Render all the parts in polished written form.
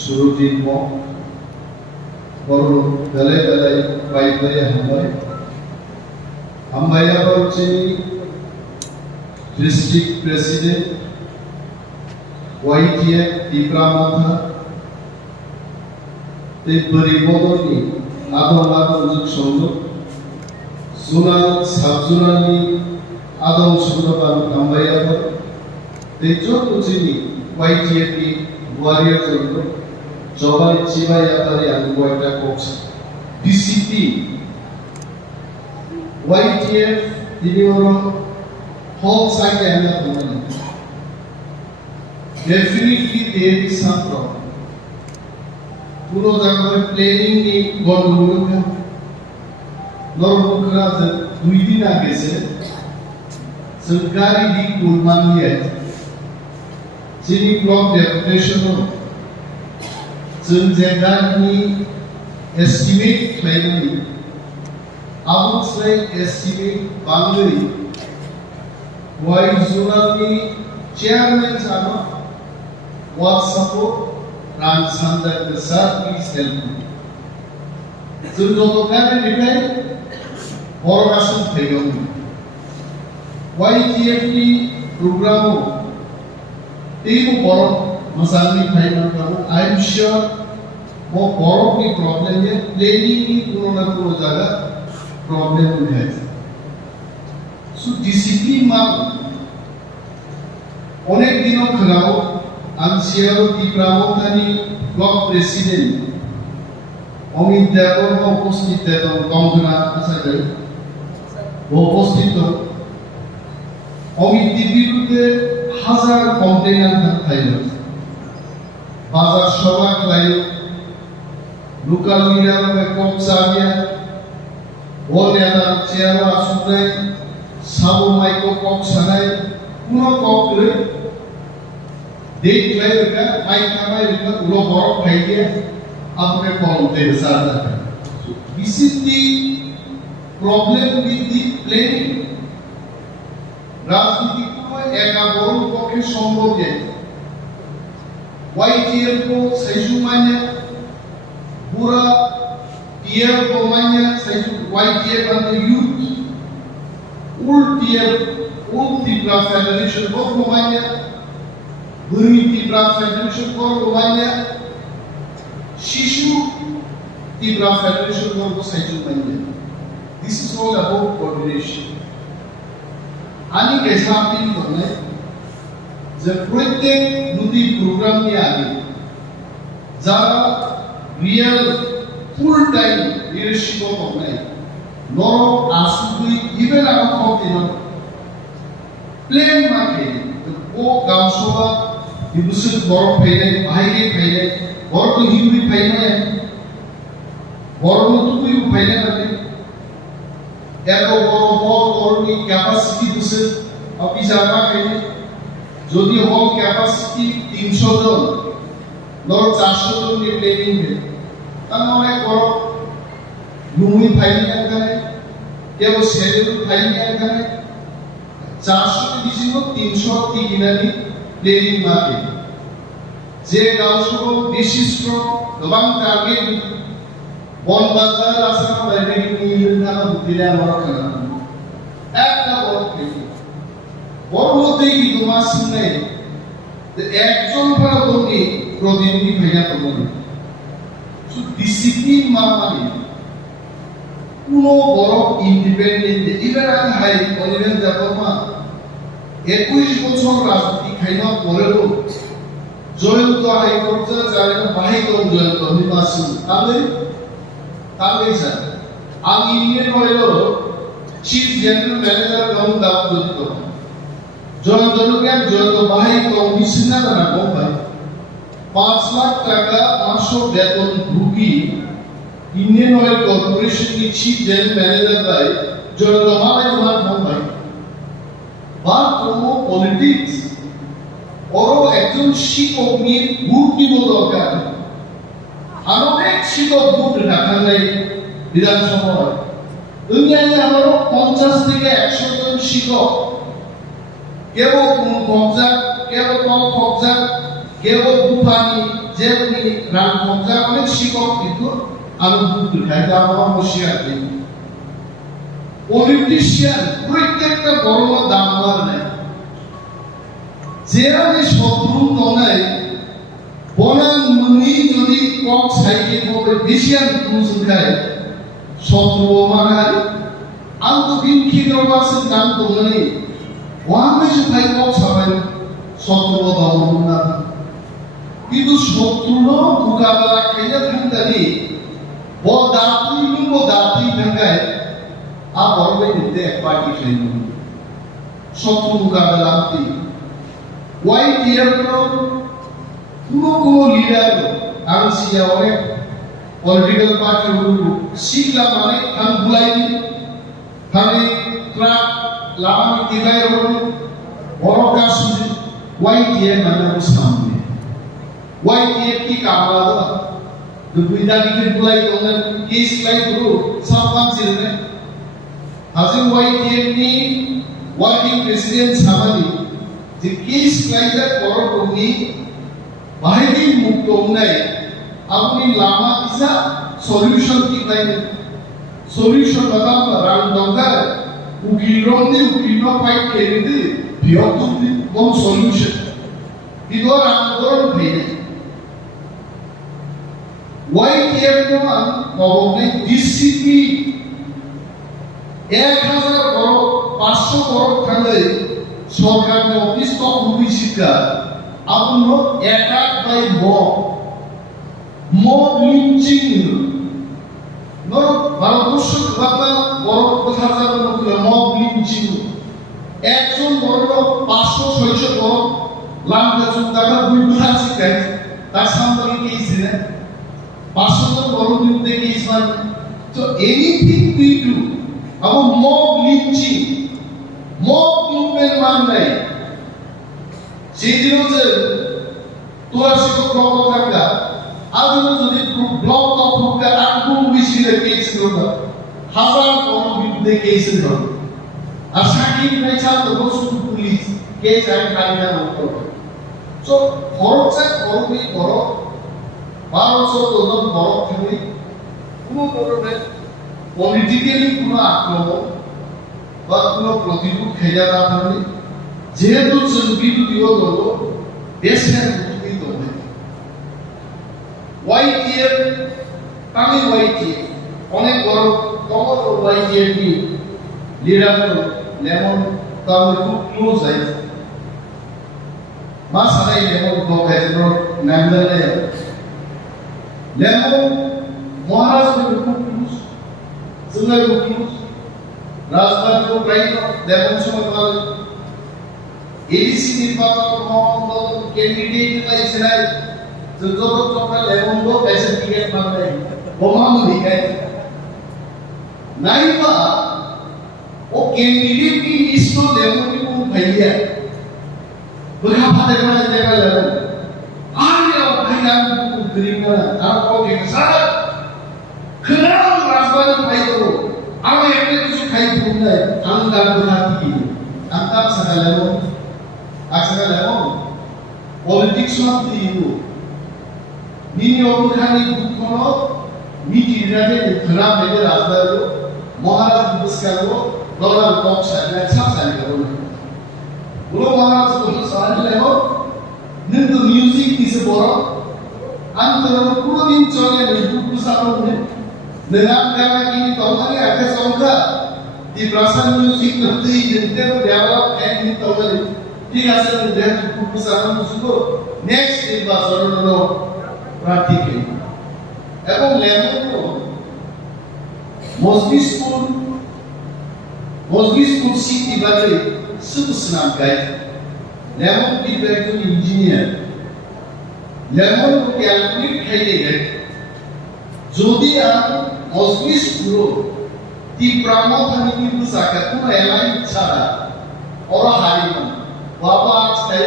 सुरुचिन baru balai-balai baik-baik hambai apa district president YTF DEBBARMA beri ni adon untuk songo zona sub-zona ni adon songo hambai apa jod YTF ni warrior songo Coba ciba ya tadi yang buat koks disiplin YTF ini orang whole side yang ada definitely there is some problem puno jaga planning ni gondol ka normal kara dui din aage se सरकारी दी कुलमान है CHINI block deputation जों जेगानि estimate खालामनानै आबुंस्राय estimate बांगै वाइ जोनालनि chairman जानो WhatsApp रां सानजाखौ सार please help जों जतगारिनिफ्राय बरगासिम फैगौ YTF नि प्रग्रामाव तेबो बर Masani Thailand, I am sure more borrowing problem here, planning Purana Jaga problem we have. So discipline ma onek dino kharao Ansiaro DEBBARMA block president Amit Deborma উপস্থিত এবং কংগ্রেস আছে উপস্থিত অমিত বিরুদ্ধে হাজার কমপ্লেন থাকলো बाजार सभा खालायो लोकल मीडिया में कम साबिया वो नेता चेहरा सुनने साबु माइको कम सनाई पुनः कम करे देख लाये का माइक कमाई का उलो बॉर्ड खाइए अपने कॉल पे सारना this is the problem with the planning राजनीति को एका बोल पक्षे संभव है YTF को सैजुमान्य पूरा TF को मान्य सैजु YTF and the youth all TF all Tibra Federation को मान्य बुरी Tibra Federation को मान्य शिशु Tibra Federation को सैजुमान्य this is all about coordination ANIMESH happening करने जब प्रत्येक नूतन प्रोग्राम में आगे जरा रियल फुल टाइम लीडरशिप को करना है नॉरो आसुई even out of the plain market वो गांव सोवा युवसुल बॉर्ड फैले भाईगे बॉर्ड तो हिंदी फैले बॉर्ड तो कोई फैले नहीं यारो बॉर्ड की कैपेसिटी दुसरे अभी जाना फैले যদি হল ক্যাপাসিটি 300 জন ধর 400 জন নিয়ে প্ল্যানিং है তাহলে অনেক বড় ভূমি ফাইলিং এখানে কেউ শেডিউল ফাইলিং এখানে 400 টি দিছিল 300 টি গিনানি প্ল্যানিং মাকে যে গাঁওসব বিশিষ্ট গোবাং টার্গেট বন বাজার আসাম বাইরে নিয়ে না দিলে আমরা খানা একটা বড় পরবর্তী কি তোমার শুনে যে একজন পরবর্তী প্রতিনিধি ভাইয়া তোমার সো ডিসিপ্লিন মানে কোনো বড় ইন্ডিপেন্ডেন্ট ইভেন আই হাই অলিভেন দেববর্মা 21 বছর রাজনীতি খাইনা পরেও জয়ন্ত হাইকোর্ট যারা বাহির করুন জয়ন্ত নির্বাচন তাহলে স্যার আমি নিয়ে হলো চিফ জেনারেল ম্যানেজার কাউন দাব দিত জয়ন্ত লোকের জয়ন্ত বাহির কমিশনার না কোম্পানি 5 লাখ টাকা মাসো বেতন ভুগি ইন্ডিয়ান অয়েল কর্পোরেশন की chief general manager by Jayanta Malai ওনার কোম্পানি বা কোনো পলিটিক্স ওর একজন শিক্ষক নিয়ে ভোট দিব দরকার আর অনেক শিক্ষক ভোট রাখা নাই বিধানসভায় দুনিয়ায় আমারও 50 থেকে 100 জন শিক্ষক কেউ কবজা কেউ কম কবজা কেউ বুফানি যেমনি রান কমজা অনেক শিক্ষক কিন্তু আমি বুঝতে খাই আমার বসিয়া দিই পলিটিশিয়ান প্রত্যেকটা বড় দাম নেয় যে আমি শত্রু তনায় বনাম মুনি যদি কক সাইকে বলে বেশিয়ান কুসুন খায় শত্রু মানায় আলতো বিনখি দেওয়াসের নাম তো নেই ওয়ামে ভাই কক সবাই শত্রু দমন না কিন্তু শত্রুর মোকাবেলা খাইয়া থাকতানি বদাতুই থাকায় আবার নিতে এক পার্টি খাইল শত্রু মোকাবেলা আনতে ওয়াই টিয়ার কোনো লিডার আনসিয়া অনেক পলিটিক্যাল পার্টি শিখলা মানে থান বুলাইনি থানে ট্রাক লামানি টিকাই রোড বড় কাজ ওয়াই টিয়ার মানে সামনে ওয়াই টিয়ার কি কামলা দুইটা দিকে বুলাই তোমরা কেস লাই গুরু সাবধান ছিলেন হাজির ওয়াই টিয়ার নি ওয়ার্কিং প্রেসিডেন্ট সামানি যে কেস লাইটা করো তুমি বাহিনী মুক্ত নাই আপনি লামা কিসা সলিউশন কি লাইনে সলিউশন বাদাম রান দঙ্গার উকিল ফাইট কেরিতে বিয়তুম কোন সলিউশন ইদো আন্দোলন ভেনে ওয়াই টিএম মান নবনে ডিসিপি 1000 বড় 500 বড় থাকলে সরকারের অফিস তো খুবই শিক্ষা আপন একা বাই মব লিঞ্চিং নর ভারতবর্ষ বাবা বড় কথা জানো না মব লিঞ্চিং একজন বড় 500 600 বড় লামটা সুতাটা বুঝা শিখায় তার সামনে কি ছিল 500 বড় বিরুদ্ধে কি ইসলাম তো এনিথিং উই ডু আবার মব লিঞ্চিং মব মুভমেন্ট মানে সেই দিন যে তোরা শিক্ষক ব্লক থাকা আজ যদি ব্লক তখনকে আগুন বেশি কেস করবে হাজার বড় বিরুদ্ধে কেস হবে আর সাকিব নাই ছাত্র শুধু পুলিশ কেস আইন কায়দা করবে তো খরচা করবি বড় 1200 জন বড় থাকলে কোনো ধরনের পলিটিক্যালি কোনো আক্রমণ বা কোনো প্রতিকূল খেলা না থাকলে যেহেতু বিরোধীও দল দেশের বিরোধী দল ওয়াইটিএফ আমি ওয়াইটিএফ অনেক বড় কমন ওয়াইটিএফ কি লিডার লেমন তাহলে খুব ক্লোজ আছে মা সানাই লেমন গো নামদালে লেমন মহারাজ খুব ক্লোজ সুন্দর খুব ক্লোজ রাজবাড়ি তো প্রায় লেমন সময় এডিসি নির্বাচন মহম্মদ ক্যান্ডিডেট লাইছে যত তোমরা লেমন গো পয়সা টিকেট মারবে বোমাম দিগাই নাইবা ও ক্যান্ডিডেট কি লিস্টো লেমন কি কোন ভাইয়া বড়া ফাতে মানে দেবা লেমন আরে ও ভাইয়া কোন করিনা আর ওকে স্যার খরাম রাজবাড়ি ভাই করো আমি একটা কিছু খাই পুনলে আমি দাম দিলাম কি আন্তাম সাকা লেমন আজকাল লেমন পলিটিক্স মানতে ইউ নিনি অবখানি দুঃখনো মিটিরাতে খরা মেলে রাজবাড়ি মহারাজ পুরস্কারও ডলার বক্স আছে ছাড়াই করো বলো মহারাজ পুরস্কার লেও কিন্তু মিউজিক কিসে বড় আন্তর কোনদিন চলে পুরস্কার নেই নেগাম গানা কি তোমাকে আগে সংখ্যা দি প্রাসাদ মিউজিক করতে যেতে ডেভেলপ এন্ড তোমাকে ঠিক আছে দেন পুরস্কার মুসুকো নেক্সট নির্বাচন হলো প্রার্থীকে এবং লেমন মজলিসপুর সিটি বাজারে সুবসনাম গাই লেমন কিন্তু একজন ইঞ্জিনিয়ার লেমন ক্যালকুলেট খাইতে গেছে যদি আর মজলিসপুর তীব্রামথানি কিন্তু সাকা কোনো এলাই ছাড়া ওরা হারিয়ে বাবা আজকাল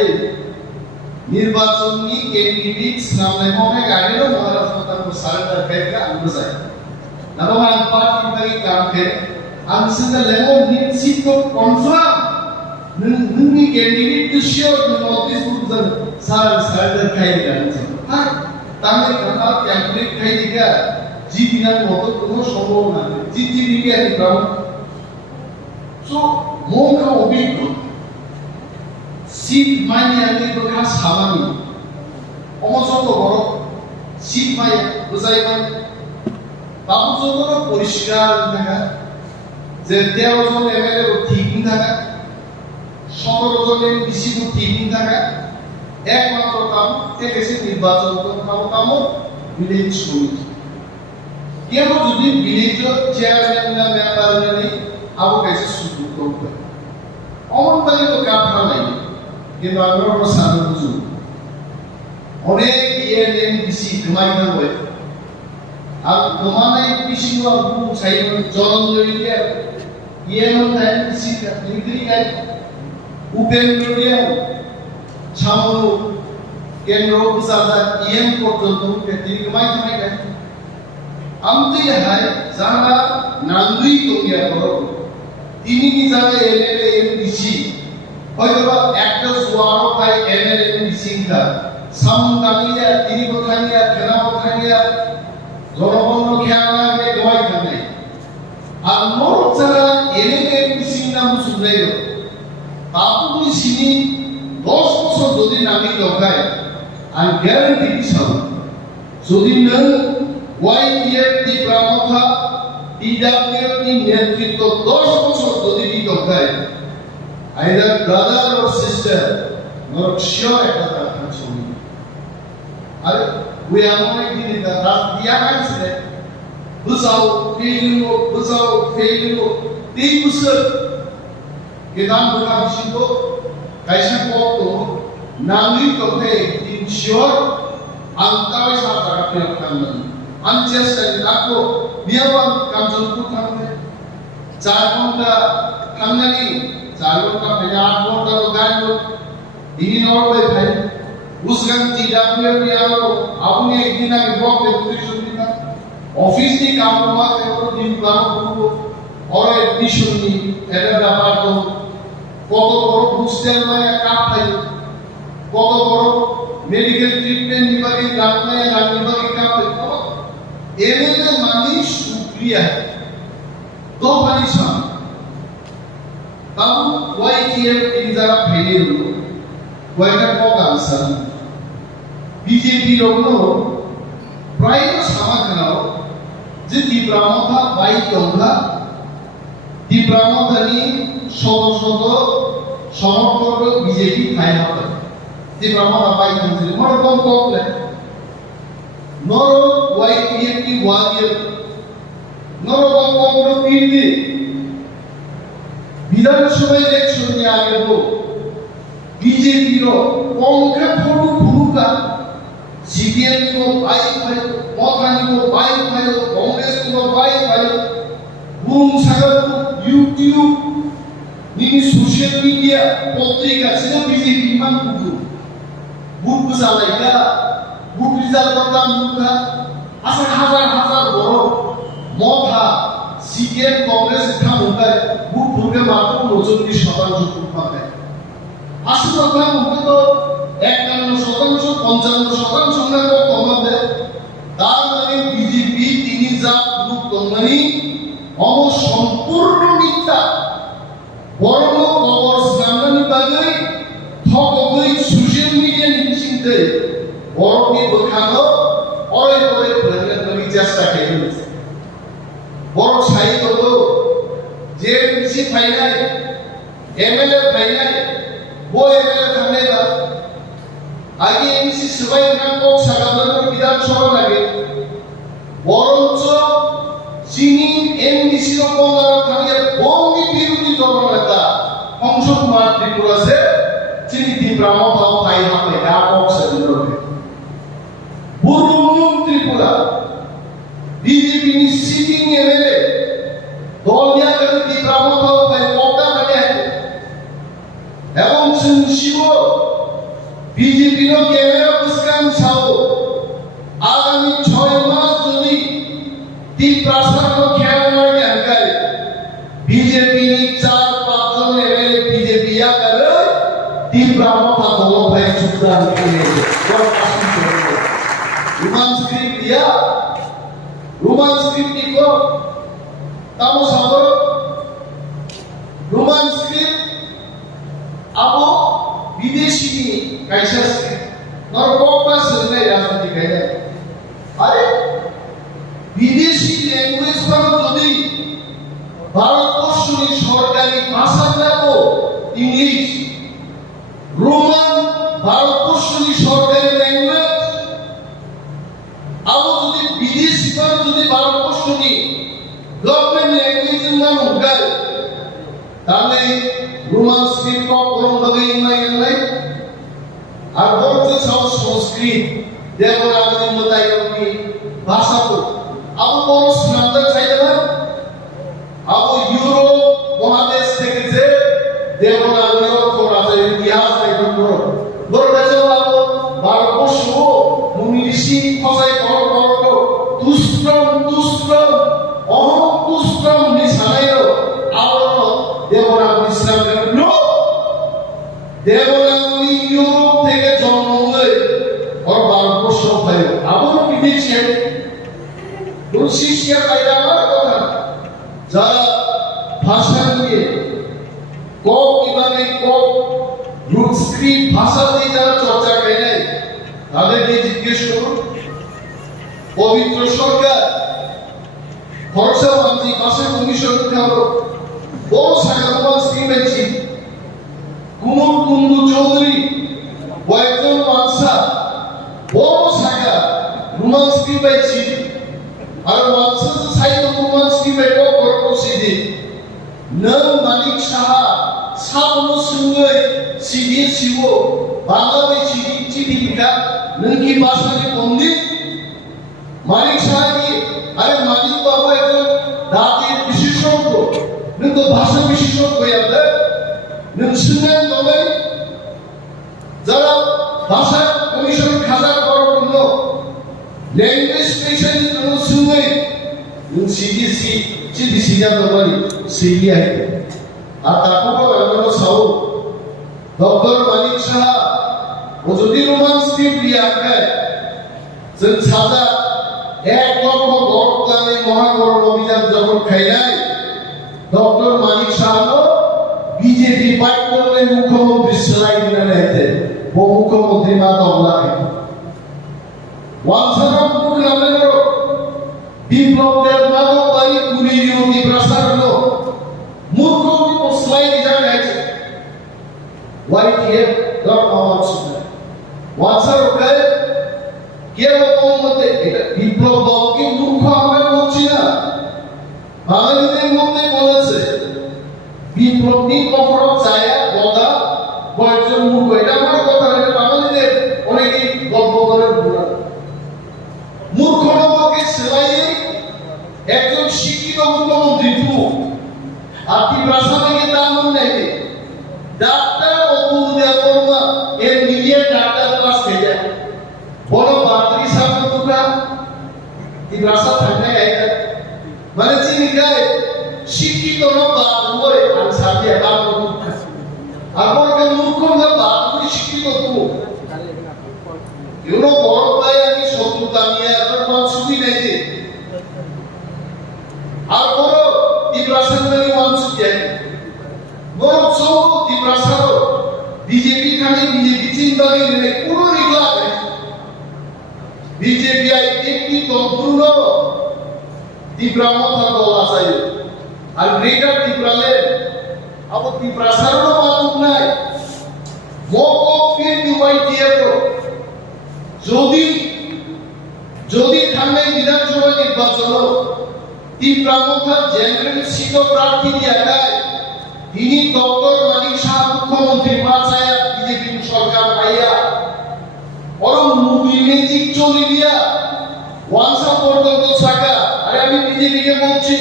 নির্বাচনী ক্যান্ডিডেট নামে অনেক আগেও মহারাজ প্রধান সারেন্ডার খাইতে আমরা যাই নামমান পার্টি বাই কাম করে আনসিদা lemon need seat to confirm নুনি candidate to sure to notice to surrender খাইতে আছে আর তাহলে কথা ক্যালকুলেট খাই দিকা জিতিনার মতো কোনো সম্ভাবনা নেই জিতি দিকে আর ব্রাহ্মণ সো মৌখা অভিজ্ঞ শীত মাইনে আগে বোঝা সামানি অমসত বড় শীত মাইয়া বোঝাই মানে বাবু যত পরিষ্কার থাকা যে 13 জন এমএলএ ঠিক থাকা 17 জনের বেশি ঠিক থাকা একমাত্র কাম থেকে নির্বাচন কাম ভিলেজ কমিটি কেউ যদি ভিলেজ চেয়ারম্যান না মেম্বার নেই আবু কাছে সুযোগ করবে অমন পাই তো কাম নাই কিন্তু আমরা সাধু বুঝু অনেক ইএনএম বেশি ঘুমাই না হয় আর ঘুমানাই বেশি গু চাই জন জড়িয়ে ইএনএম নাই বেশি ডিগ্রি গাই উপেন্দ্রিয়া ছামু কেন্দ্র প্রসাদা ইএম পর্যন্ত দীর্ঘমাই থাকে আমতে হাই যারা নাঙ্গুই তঙ্গিয়া করো তিনি কি জানে এমএলএ এমপিসি হয়তো একটা জোয়ারও পাই এমএলএ এমপিসি কা সামদানিয়া তিনি কথানিয়া খেলা কথানিয়া জনগণ খেলা কে গয় থাকে আর মোর যারা এমএলএ এমপিসি নাম শুনলেই তাপুনি সিনি 10 বছর যদি নামি দরকার আই গ্যারান্টি দিছাম যদি নং ওয়াইটিএফ দি প্রামথা ডিডব্লিউএফ দি নেতৃত্ব 10 বছর যদি দি দরকার either brother or sister not sure একটা কথা শুনি আর we are not getting the dia আছে বুঝাও ফেলিও তিন বছর কেদান বলা ছিল kaisa koto nangli tohe ensure antawe sa tarapnya kangen anchesta dako biawan kamjon puthamne 4 ঘন্টা থামনানি 4 ঘন্টা 8 ঘন্টা গাইলো দিন নড়বে ভাই উসগান টিডব্লিউ বিয়ালো আপনি একদিন আগে ব্লক ডেপুটেশন দিতা অফিস দি কাম করা করে দিন প্ল্যান করব और एडमिशन নি এটা ব্যাপার তো কত বড় হোস্টেল মানে কাপ থাকে কত বড় মেডিকেল ট্রিটমেন্ট বিভাগে ডাক্তার আর বিভাগে কাপ থাকে এমএলএ মানে সুপ্রিয়া তো পারিশান তাও ওয়াইটিএফ এর যারা ফেলে হলো ওয়াইটা কক আনসার বিজেপি রগ্ন প্রায় সমাধানও যে তীব্রমতা বাই দংলা তীব্রমতানি শত সমর্থক বিজেপি খায় হবে তীব্রমতা বাই দংলা মর কম কমলে নর ওয়াইটিএফ কি ওয়াদিয়ে নর কম কম পিন্দি বিধানসভা ইলেকশন নিয়ে আগে বিজেপি র কংগ্রেস ফটো ভূমিকা সিপিএম को बाई फाइल मथानी को बाई फाइल कांग्रेस को बाई फाइल बुम सागर को यूट्यूब निनी सोशल मीडिया पत्रिका से बीजेपी मान कुदु बुक चालायगा बुक रिजाल्ट करता मुखा आसा हजार बড় मथा সিপিএম कांग्रेस था मुखा बुक भुगे मात्र 29% बुक पाবে আসল কথা মুখে তো 51% 55% সংখ্যা কমাতে তার মানে বিজেপি তিনি যা গ্রুপ কোম্পানি সম্পূর্ণ মিথ্যা বড় খবর সামনে বাগাই ঠকই সোশ্যাল মিডিয়া নিশ্চিন্তে বড়কে দেখানো অরে করে প্ল্যানের লাগি চেষ্টা করেছে বড় ছাই হলো যে বেশি ফাইনাল এমএলএ ফাইনাল वो एमएलए थाने का आगे एमसी सबाई ना को सागाबन विधानसभा লাগে বরঞ্চ চিনি এমডিসি র পঙ্গারা থাকে বঙ্গি বিরোধী দলনেতা সংসদ মাঠ ত্রিপুরাছে চিনি তীব্রমতা পাই হবে ব্যাপক সেন্দ্রকে পূর্ব ত্রিপুরা বিজেপি নি সিটিং এমএলএ দলিয়া করে তীব্রমতা পাই কোটা করে এবং শিব বিজেপি র ক্যামেরা পুস্কান ছাও আগামী 6 মাস যদি তীব্রাসার খেয়াল নয় জানকারে বিজেপি নি 4-5 জন এমএলএ বিজেপি या করে তীব্রমতা দল ভাই সুতরাং করে script dia, Roman script iko, tamu sabor, Roman script, abo বিদেশি কাইসা script, nor kokpa SWINAI রাজনীতি কাইদা, আরে বিদেশি ল্যাঙ্গুয়েজ মানে যদি ভারতবর্ষের সরকারি ভাষা যাবো ইংলিশ, রোমান ভারতবর্ষের সরকারি ল্যাঙ্গুয়েজ, আবার যদি বিদেশি মানে যদি ভারতবর্ষের গভর্নমেন্ট ল্যাঙ্গুয়েজের নাম উঠায়, তাহলে রোমান স্ক্রিপ্ট কোন ভাবে ইমাই নাই, আর বলতে চাও সংস্কৃত দেবনাগরী মতায়নি ভাষা তো আবু বড় সুনামটা চাইতে না, আবু ইউরোপ মহাদেশ থেকে যে দেবনাগরী অক্ষর আছে ইতিহাস একদম বড় বড় কাছে আবু ভারতবর্ষ মুনি ঋষি খসাই বড় বড় দুষ্টম দুষ্টম অহম দুষ্টম নিশানাইও আবু দেবনাগরী ইসলামের নো দেবনাগরী ইউরোপ থেকে জন্ম হয়ে और ভারতবর্ষ হয় আবু বিদেশি শিষ্যা কায়দা আমার কথা যারা ভাষা নিয়ে কক কিভাবে কক রুট স্ক্রিপ্ট ভাষা দিয়ে যারা চর্চা করে নাই তাদেরকে জিজ্ঞেস করুন। পবিত্র সরকার খরচা মন্ত্রী ভাষা কমিশন হলো বড় সাগরবান স্কিম আছে, কুমুর কুন্দু চৌধুরী কয়েকজন মানসা বড় সাগা রোমান স্কিম আছে, আর মানসা সাহিত্য রোমান স্কিম এটো করছিদি নং মানিক সাহা সাবু সঙ্গে সিডি শিব বাংলায় সিডি চিঠি লিখা নকি ভাষায় পণ্ডিত মানিক সাহা কি আরে মানিক বাবা একজন দাঁতের বিশেষজ্ঞ, কিন্তু ভাষা বিশেষজ্ঞ আমরা নসুনান দলে যারা ভাষা কমিশন খাজা করার জন্য ল্যাঙ্গুয়েজ স্পেশালিস্ট নসুনাই সিডিসি চিঠি যাবো সিবিআই আর তারপর আমরা সাউ ডক্টর মানিক সাহা ও যদি রোমান স্ক্রিপ্ট দিয়ে আঁকায় যে সাজা 1 লক্ষ গড় প্লানে মহাকরণ অভিযান যখন খাইলাই doctor Manik Saha BJP party মুখ্যমন্ত্রী স্লাইড নিতে ও মুখ্যমন্ত্রী মা দমলাকে ওয়ানসারাম প্রোগ্রামে বিপ্লবের মাদক বাড়ি পুরী ইউনি প্রসারণ মুখ্যমন্ত্রী স্লাইড জানাইছে YTF ধর্মমাস ওয়ানসারকে কে মতে এটা বিপ্লব দলকে মূর্খ আমরা বলছি না, বাঙালিদের মধ্যে বলেছে বিপ্লব নিয়ে কখনো চায় বদা কয়েকজন মূর্খ, এটা আমার কথা, এটা বাঙালিদের অনেকেই গল্প করে মূর্খ নবকে সেলাই একজন শিক্ষিত মুখ্যমন্ত্রী আর কি প্রাসাদে তামু নাই ডাক্তার অতুল দেববর্মা এর মিডিয়া ডাক্তার ক্লাস খেয়ে বড় বাতরি সামনে দুটা এই প্রাসাদ থাকতে গাইতে মানে চিনি গায় শিক্ষিত না বাদ হয়ে আর সাথে বাদ আর বড় মূর্খ না বাদ হয়ে শিক্ষিত তো ইউনো বড় তাই আমি শত্রুতা নিয়ে এত মানসুই নাই যে আর বড় এই প্রাসাদের মানসুই যায় বড় সব এই প্রাসাদ বিজেপি খালি বিজেপি চিন্তা নেই পুরো রিগলা আছে বিজেপি আই একটি তন্ত্রুল তীব্রামথা দল আছে আর গ্রেটার তীব্রালে আবার তীব্রাসারও মাতুক নাই মক ফির দুবাই দিয়ে যদি থামে বিধানসভা নির্বাচন তীব্রামথার জেনারেল সিট প্রার্থী দেখায় তিনি ডক্টর মানিক সাহা মুখ্যমন্ত্রী বাঁচায়া বিজেপি সরকার পাইয়া বরং মুভি ম্যাজিক চলে দিয়া ওয়ানসা পর্যন্ত সাকা, আরে আমি বিজেপিকে বলছি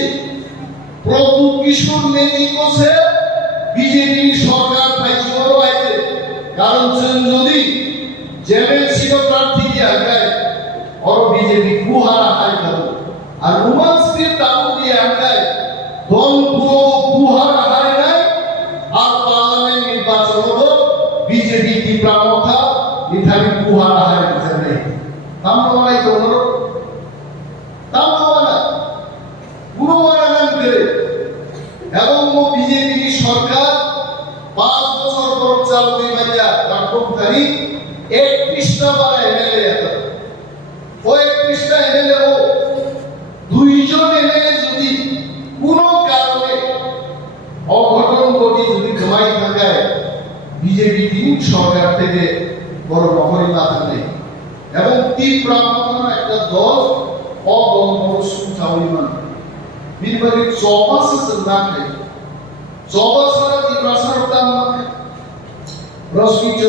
প্রভু কিশোর ম্যাজিক আছে বিজেপি সরকার পাইছে বড় পাইছে, কারণ যদি জেনারেল সিট প্রার্থী দেখায় और बीजेपी गुहारा हाई करो और रोमान स्क्रिप्ट तामु दिया है दोन पुरो गुहारा हाई नहीं और पार्लियामेंट निर्वाचन हो बीजेपी की प्रमुख था निथारी गुहारा हाई नहीं हम लोग नहीं तो Brahmana একটা দল অদল মরসুম চাউলিমান বিরবারে জবাসে জন্নাকে জবাসারা দিবাসারতাম রশ্মিচ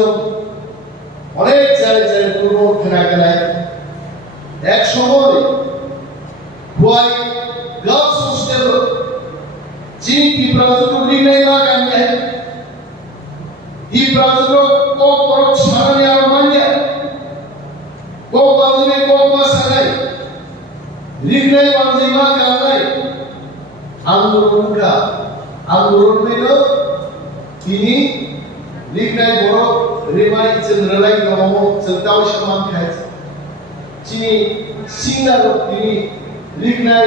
অনেক জায়গায় পূর্ব খেলায় এক সময় हुआई गर्ल्स हॉस्टल चीन की प्राजलो निर्णय लागाने ही प्राजलो को परक शाने आरमान्य को बाजने को बसनाई निर्णय बाजिमा करनाई आंदोलन में लो ini निर्णय बरो रेमाई चंद्रलाई गमो चंताव शमान खाए चीनी सिंगारो ini निर्णय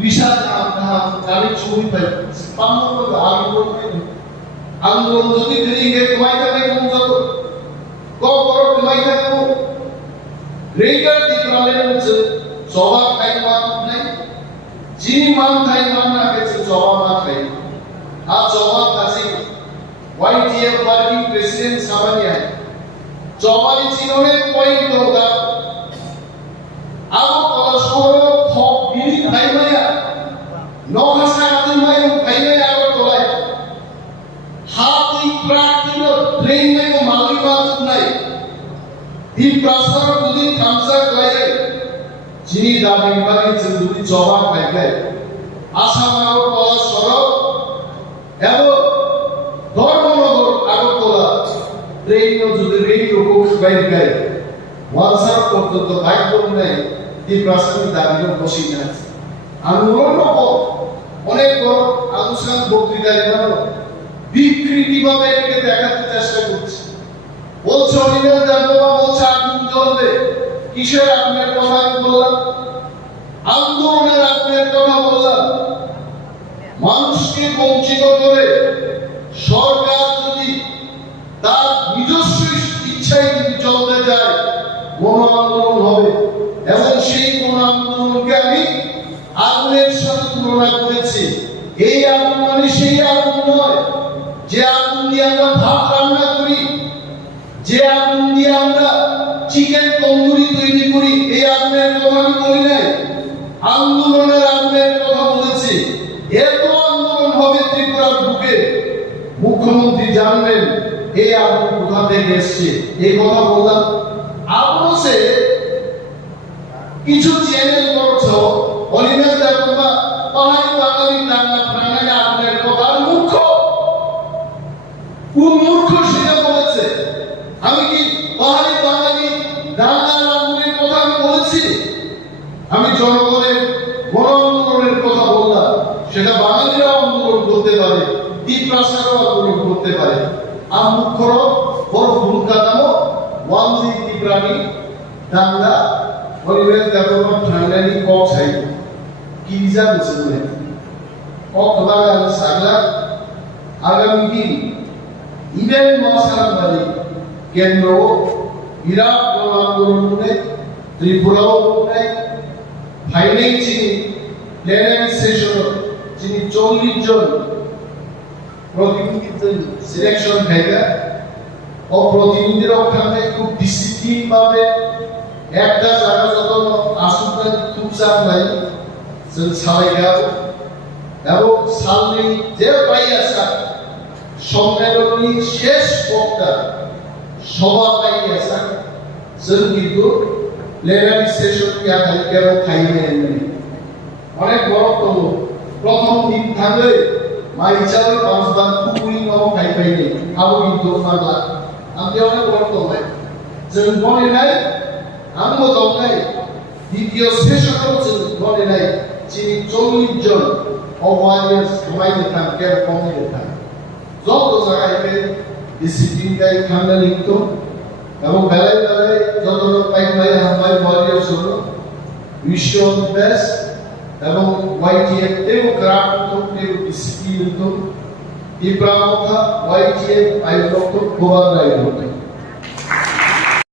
विशाल आपका गाड़ी चोरी पर पांचों को आंदोलन जो भी करेंगे कमाई करने को मुझे को करो कमाई करने को रेगर दिखलाने मुझे जवाब खाई बात नहीं चीनी मान खाई मान ना कैसे जवाब ना खाई आप जवाब कैसे YTF वर्किंग प्रेसिडेंट सामान्य है जवाब चीनों ने पॉइंट होगा Aku kalau suruh hok diri kaimaya, nohasa kaimaya kaimaya aku tolai. Hati praktikno train में को मालूम बात नहीं. di prasar যদি kamsa kaya, chini dabi bagi cenduri jawab bagai. Asa mau kalau suruh, ebo dormonogor aku tola. Train में যদি train rukuk bagai. Wansar পর্যন্ত bike নাই এই প্রাসঙ্গিক দাবির বসিয়ে আছে আন্দোলন অনেক বড় আলোচনা বক্তৃতায় বিকৃতিভাবে এটাকে দেখাতে চেষ্টা করছে বলছে অনিমেষ দেববর্মা বলছে আগুন জ্বলবে কিসের আগুনের কথা বললাম আন্দোলনের আগুনের কথা বললাম মানুষকে বঞ্চিত করে সরকার যদি তার নিজস্ব ইচ্ছায় যদি চলতে যায় গণ আন্দোলন হবে এবং সেই গণ আন্দোলনকে আমি আগুনের সাথে তুলনা করেছি এই আগুন মানে সেই আগুন নয় যে আগুন দিয়ে আমরা ভাত রান্না করি যে আগুন দিয়ে আমরা চিকেন তন্দুরি তৈরি করি এই আগুনের কথা আমি বলি নাই আন্দোলনের আগুনের কথা বলেছি এত আন্দোলন হবে ত্রিপুরার বুকে মুখ্যমন্ত্রী জানবেন এই আগুন কোথা থেকে এসেছে এই কথা বললাম आपसे কিছু চ্যানেল করছো অনিমেষ দেববর্মা পাহাড়ি বাঙালি দাঙ্গা প্রাণায় আপনার কথা মূর্খ কোন মূর্খ সেটা বলেছে আমি কি পাহাড়ি বাঙালি দাঙ্গার আন্দোলনের কথা আমি বলেছি আমি জনগণের গণ আন্দোলনের কথা বললাম সেটা বাঙালিরা আন্দোলন করতে পারে দ্বীপ্রাসারও আন্দোলন করতে পারে আর মূর্খর বড় ভুল কাটানো ওয়ানজি ত্রিপুরানি দাঙ্গা অনিমেষ দেববর্মা ঠান্ডানি কক ছাই কি যা বলছে কক দাঙ্গা সাগলা আগামী দিন ইভেন মহাসারবাদী কেন্দ্র বিরাট গণ আন্দোলনে ত্রিপুরাও নেই ফাইনাল চিনি প্লেনারি সেশন চিনি 40 জন প্রতিনিধি সিলেকশন হয়েছে ও প্রতিনিধিরা ওখানে খুব ডিসিপ্লিন ভাবে একটা জায়গা যত আসুন খুব চাপ নাই সারাইগা এবং সামনে যে পাই আসা সম্মেলনী শেষ বক্তা সভা পাই আসা কিন্তু প্লেনারি সেশন কেন খাইবে অনেক বড় প্রথম দিন থাকলে মাইচাল 5 বার পুকুরি ন খাই পাইনি আবু কিন্তু মাগলা আমি অনেক বড় ভাই যেন মনে নাই আমও দম নাই দ্বিতীয় সেশন হচ্ছে মনে নাই যিনি 40 জন অওয়ারিয়ার্স সবাইকে থাম কেন কমে থাম যত জায়গায় ডিসিপ্লিন গাই খান্না লিখত এবং বেলায় বেলায় যত পাই পাই হামাই ওয়ারিয়ার্স হলো উইশ অল দ্য বেস্ট এবং YTF তেও ক্রাফট তেও ডিসিপ্লিন তো এই প্রামথা YTF আই ডক্টর গোবার রায় হতো